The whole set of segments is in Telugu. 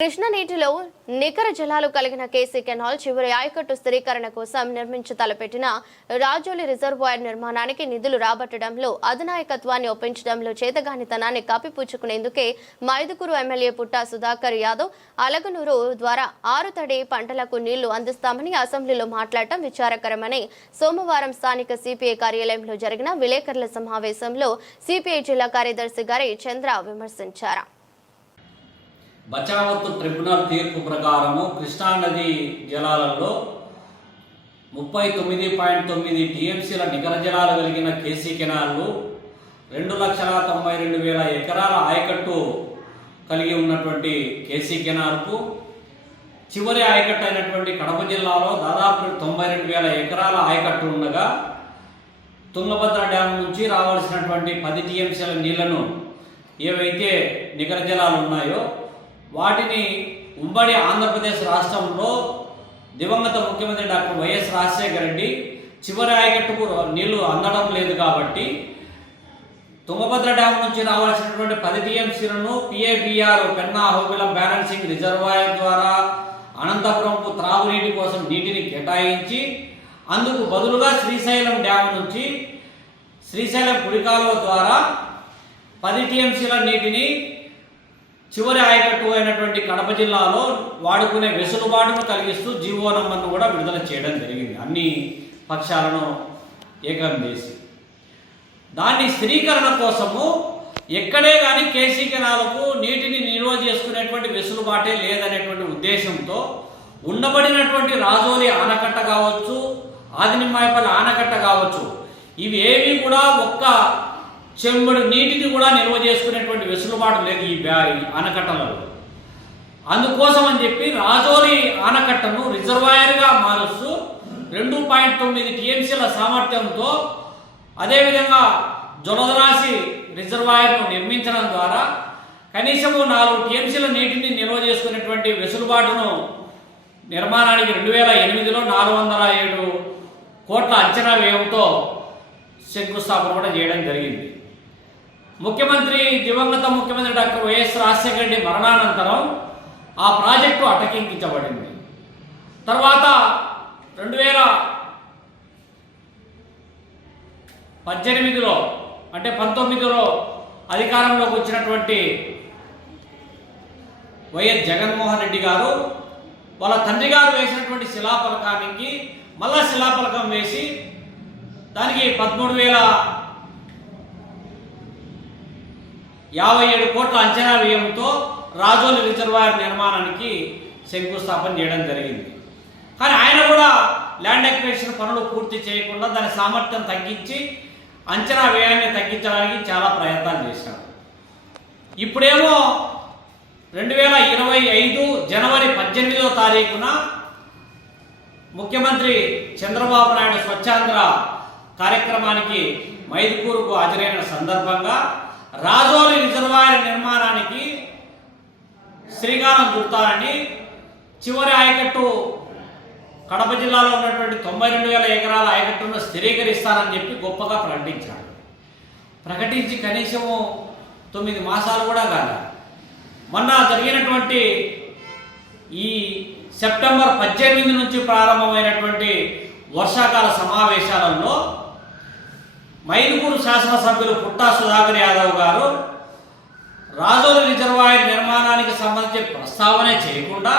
కృష్ణ నీటిలో నికర జలాలు కలిగిన కేసీ కెనాల్ చివరి ఆయకట్టు స్థిరీకరణ కోసం నిర్మించి తలపెట్టిన రాజోలి రిజర్వాయర్ నిర్మాణానికి నిధులు రాబట్టడంలో అధినాయకత్వాన్ని ఒప్పించడంలో చేతగానితనాన్ని కప్పిపుచ్చుకునేందుకే మైదుకూరు ఎమ్మెల్యే పుట్టా సుధాకర్ యాదవ్ అలగనూరు ద్వారా ఆరు తడి పంటలకు నీళ్ళు అందిస్తామని అసెంబ్లీలో మాట్లాడటం విచారకరమని సోమవారం స్థానిక సిపిఐ కార్యాలయంలో జరిగిన విలేకరుల సమావేశంలో సిపిఐ జిల్లా కార్యదర్శి గారి చంద్ర విమర్శించారు. బచావత్తు ట్రిబ్యునల్ తీర్పు ప్రకారము కృష్ణానది జలాలలో ముప్పై తొమ్మిది పాయింట్ తొమ్మిది టీఎంసీల నికర జలాలు కలిగిన కేసీ కెనాల్లు రెండు లక్షల తొంభై రెండు వేల ఎకరాల ఆయకట్టు కలిగి ఉన్నటువంటి కేసీ కెనాల్కు చివరి ఆయకట్టు అయినటువంటి కడప జిల్లాలో దాదాపు తొంభై రెండు వేల ఎకరాల ఆయకట్టు ఉండగా తుంగభద్ర డ్యాం నుంచి రావాల్సినటువంటి పది టీఎంసీల నీళ్ళను ఏవైతే నికర జలాలు ఉన్నాయో వాటిని ఉమ్మడి ఆంధ్రప్రదేశ్ రాష్ట్రంలో దివంగత ముఖ్యమంత్రి డాక్టర్ వైఎస్ రాజశేఖర రెడ్డి చివరి ఆయకట్టుకు నీళ్ళు అందడం లేదు కాబట్టి తుంగభద్ర డ్యాం నుంచి రావాల్సినటువంటి పది టీఎంసీలను PABR Penna Ahobilam balancing reservoir ద్వారా అనంతపురంకు త్రాగునీటి కోసం నీటిని కేటాయించి అందుకు బదులుగా శ్రీశైలం డ్యాం నుంచి శ్రీశైలం కుడికాలువ ద్వారా పది టీఎంసీల నీటిని చివరి ఆయకట్టు అయినటువంటి కడప జిల్లాలో వాడుకునే వెసులుబాటును కలిగిస్తూ జీవో నంబర్ను కూడా విడుదల చేయడం జరిగింది. అన్ని పక్షాలను ఏకం చేసి. దాన్ని స్థిరీకరణ కోసము ఎక్కడే కానీ కేసీ కెనాలకు నీటిని నిల్వ చేసుకునేటువంటి వెసులుబాటే లేదనేటువంటి ఉద్దేశంతో ఉండబడినటువంటి రాజోలి ఆనకట్ట కావచ్చు ఆదినిమ్మాయపల్లి ఆనకట్ట కావచ్చు ఇవి ఏవి కూడా ఒక్క చెంబుడు నీటిని కూడా నిల్వ చేసుకునేటువంటి వెసులుబాటు లేదు ఈ బ్యా ఈ ఆనకట్టలలో. అందుకోసం అని చెప్పి రాజోలి ఆనకట్టను రిజర్వాయర్గా మారుస్తూ రెండు పాయింట్ తొమ్మిది టీఎంసీల సామర్థ్యంతో అదేవిధంగా జలదరాశి రిజర్వాయర్ను నిర్మించడం ద్వారా కనీసము నాలుగు టీఎంసీల నీటిని నిల్వ చేసుకునేటువంటి వెసులుబాటును నిర్మాణానికి రెండు వేల ఎనిమిదిలో నాలుగు వందల ఏడు కోట్ల అంచనా వ్యయంతో శంకుస్థాపన కూడా చేయడం జరిగింది. ముఖ్యమంత్రి దివంగత ముఖ్యమంత్రి డాక్టర్ వైఎస్ రాజశేఖర రెడ్డి మరణానంతరం ఆ ప్రాజెక్టు అటకెక్కించబడింది. తర్వాత రెండు వేల పద్దెనిమిదిలో అంటే పంతొమ్మిదిలో అధికారంలోకి వచ్చినటువంటి వైఎస్ జగన్మోహన్ రెడ్డి గారు వాళ్ళ తండ్రి గారు వేసినటువంటి శిలాఫలకానికి మళ్ళా శిలాఫలకం వేసి దానికి పదమూడు వేల యాభై ఏడు కోట్ల అంచనా వ్యయంతో రాజోలు రిజర్వాయర్ నిర్మాణానికి శంకుస్థాపన చేయడం జరిగింది. కానీ ఆయన కూడా ల్యాండ్ ఎక్వేషన్ పనులు పూర్తి చేయకుండా దాని సామర్థ్యం తగ్గించి అంచనా వ్యయాన్ని తగ్గించడానికి చాలా ప్రయత్నాలు చేశారు ఇప్పుడేమో రెండు వేల ఇరవై ఐదు జనవరి పద్దెనిమిదో తారీఖున ముఖ్యమంత్రి చంద్రబాబు నాయుడు స్వచ్ఛాంధ్ర కార్యక్రమానికి మైదుకూరుకు హాజరైన సందర్భంగా రాజోలి రిజర్వాయర్ నిర్మాణానికి శ్రీకారం చుడతారని చివరి ఆయకట్టు కడప జిల్లాలో ఉన్నటువంటి తొంభై రెండు వేల ఎకరాల ఆయకట్టును స్థిరీకరిస్తానని చెప్పి గొప్పగా ప్రకటించాడు ప్రకటించి కనీసము తొమ్మిది మాసాలు కూడా కాదు. మొన్న జరిగినటువంటి ఈ సెప్టెంబర్ పద్దెనిమిది నుంచి ప్రారంభమైనటువంటి వర్షాకాల సమావేశాలలో మైదుకూరు శాసనసభ్యులు పుట్టా సుధాకర్ యాదవ్ గారు రాజోలు రిజర్వాయర్ నిర్మాణానికి సంబంధించి ప్రస్తావనే చేయకుండా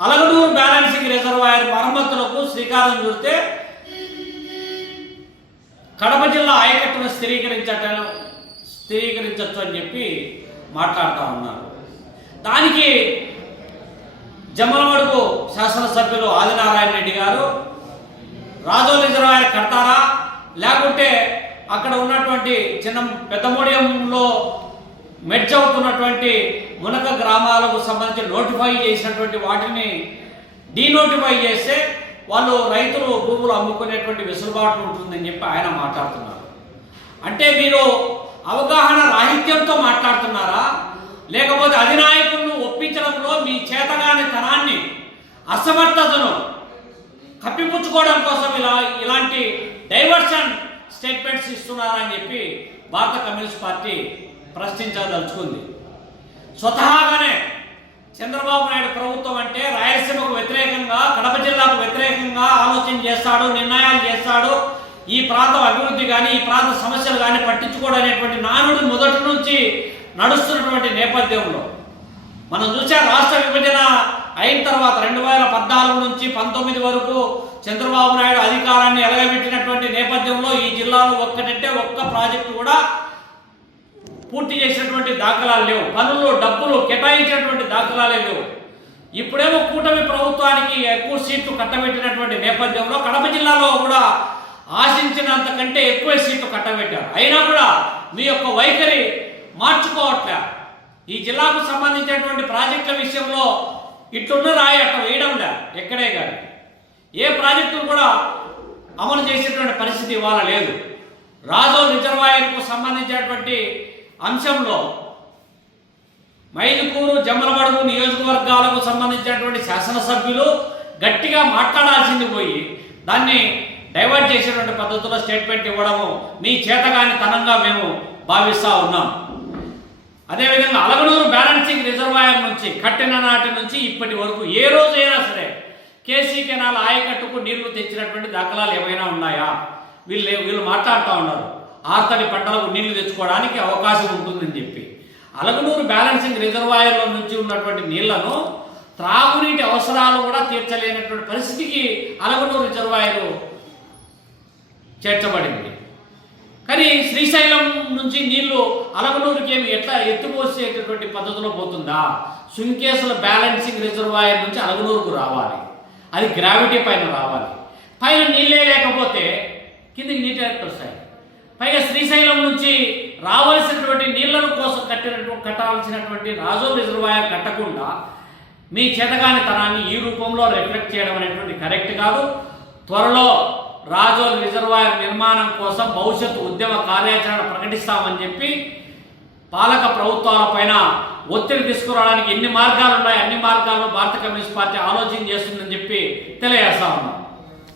అలగడూరు బ్యాలెన్సింగ్ రిజర్వాయర్ మరమ్మతులకు శ్రీకారం చుడితే కడప జిల్లా ఆయకట్టును స్థిరీకరించటం స్థిరీకరించవచ్చు అని చెప్పి మాట్లాడుతూ ఉన్నారు. దానికి జమ్మలమడుగు శాసనసభ్యులు ఆదినారాయణ రెడ్డి గారు రాజోలు రిజర్వాయర్ కడతారా? లేకుంటే అక్కడ ఉన్నటువంటి చిన్న పెద్దమూడియంలో మెడ్జ్ అవుతున్నటువంటి మునక గ్రామాలకు సంబంధించి నోటిఫై చేసినటువంటి వాటిని డీనోటిఫై చేస్తే వాళ్ళు రైతులు భూములు అమ్ముకునేటువంటి వెసులుబాటు ఉంటుందని చెప్పి ఆయన మాట్లాడుతున్నారు. అంటే మీరు అవగాహన రాహిత్యంతో మాట్లాడుతున్నారా? లేకపోతే అధినాయకులను ఒప్పించడంలో మీ చేతగాని తనాన్ని అసమర్థతను కప్పిపుచ్చుకోవడం కోసం ఇలా ఇలాంటి డైవర్షన్ స్టేట్మెంట్స్ ఇస్తున్నారని చెప్పి భారత కమ్యూనిస్ట్ పార్టీ ప్రశ్నించదలుచుకుంది. స్వతహాగానే చంద్రబాబు నాయుడు ప్రభుత్వం అంటే రాయలసీమకు వ్యతిరేకంగా కడప జిల్లాకు వ్యతిరేకంగా ఆలోచన చేస్తాడు నిర్ణయాలు చేస్తాడు. ఈ ప్రాంతం అభివృద్ధి కానీ ఈ ప్రాంత సమస్యలు కానీ పట్టించుకోవడనేటువంటి నానుడు మొదటి నుంచి నడుస్తున్నటువంటి నేపథ్యంలో. మనం చూసే రాష్ట్ర విభజన అయిన తర్వాత రెండు వేల పద్నాలుగు నుంచి పంతొమ్మిది వరకు చంద్రబాబు నాయుడు అధికారాన్ని ఎలగబెట్టినటువంటి నేపథ్యంలో ఈ జిల్లాలో ఒక్కటంటే ఒక్క ప్రాజెక్టు కూడా పూర్తి చేసినటువంటి దాఖలాలు లేవు. పనులు డబ్బులు కేటాయించినటువంటి దాఖలాలే లేవు. ఇప్పుడేమో కూటమి ప్రభుత్వానికి ఎక్కువ సీట్లు కట్టబెట్టినటువంటి నేపథ్యంలో కడప జిల్లాలో కూడా ఆశించినంత కంటే ఎక్కువ సీట్లు కట్టబెట్టారు. అయినా కూడా మీ యొక్క వైఖరి మార్చుకోవట్లే? ఈ జిల్లాకు సంబంధించినటువంటి ప్రాజెక్టుల విషయంలో ఇట్లున్న రాయి అట్లా వేయడం లే ఎక్కడే కానీ ఏ ప్రాజెక్టు కూడా అమలు చేసేటువంటి పరిస్థితి ఇవాళ లేదు. రాజో రిజర్వాయర్కు సంబంధించినటువంటి అంశంలో మైదుకూరు జమ్మలమడుగు నియోజకవర్గాలకు సంబంధించినటువంటి శాసనసభ్యులు గట్టిగా మాట్లాడాల్సింది పోయి దాన్ని డైవర్ట్ చేసేటువంటి పద్ధతిలో స్టేట్మెంట్ ఇవ్వడము మీ చేతగాని తనంగా మేము భావిస్తూ ఉన్నాం. అదేవిధంగా అలగనూరు బ్యాలెన్సింగ్ రిజర్వాయర్ నుంచి కట్టిన నాటి నుంచి ఇప్పటి వరకు ఏ రోజైనా సరే కేసీ కెనాల్ ఆయకట్టుకు నీళ్ళు తెచ్చినటువంటి దాఖలాలు ఏమైనా ఉన్నాయా? వీళ్ళు వీళ్ళు మాట్లాడుతూ ఉన్నారు. ఆర్తడి పంటలకు నీళ్ళు తెచ్చుకోవడానికి అవకాశం ఉంటుందని చెప్పి. అలగనూరు బ్యాలెన్సింగ్ రిజర్వాయర్లో నుంచి ఉన్నటువంటి నీళ్ళను త్రాగునీటి అవసరాలు కూడా తీర్చలేనటువంటి పరిస్థితికి అలగనూరు రిజర్వాయరు చేర్చబడింది. కానీ శ్రీశైలం నుంచి నీళ్ళు అలగనూరుకి ఏమి ఎట్లా ఎత్తుపోసేటటువంటి పద్ధతిలో పోతుందా? సుంకేసుల బ్యాలెన్సింగ్ రిజర్వాయర్ నుంచి అలగనూరుకు రావాలి. అది గ్రావిటీ పైన రావాలి. పైన నీళ్ళే లేకపోతే కిందికి నీటి వస్తాయి. పైగా శ్రీశైలం నుంచి రావాల్సినటువంటి నీళ్ళను కోసం కట్టినటువంటి కట్టాల్సినటువంటి రాజో రిజర్వాయర్ కట్టకుండా మీ చేతగాని తనాన్ని ఈ రూపంలో రిఫ్లెక్ట్ చేయడం అనేటువంటి కరెక్ట్ కాదు. త్వరలో రాజో రిజర్వాయర్ నిర్మాణం కోసం భవిష్యత్తు ఉద్యమ కార్యాచరణ ప్రకటిస్తామని చెప్పి పాలక ప్రభుత్వాలపైన ఒత్తిడి తీసుకురావడానికి ఎన్ని మార్గాలు ఉన్నాయి అన్ని మార్గాలను భారత కమ్యూనిస్ట్ పార్టీ ఆలోచన చేస్తుందని చెప్పి తెలియజేస్తా ఉన్నాం.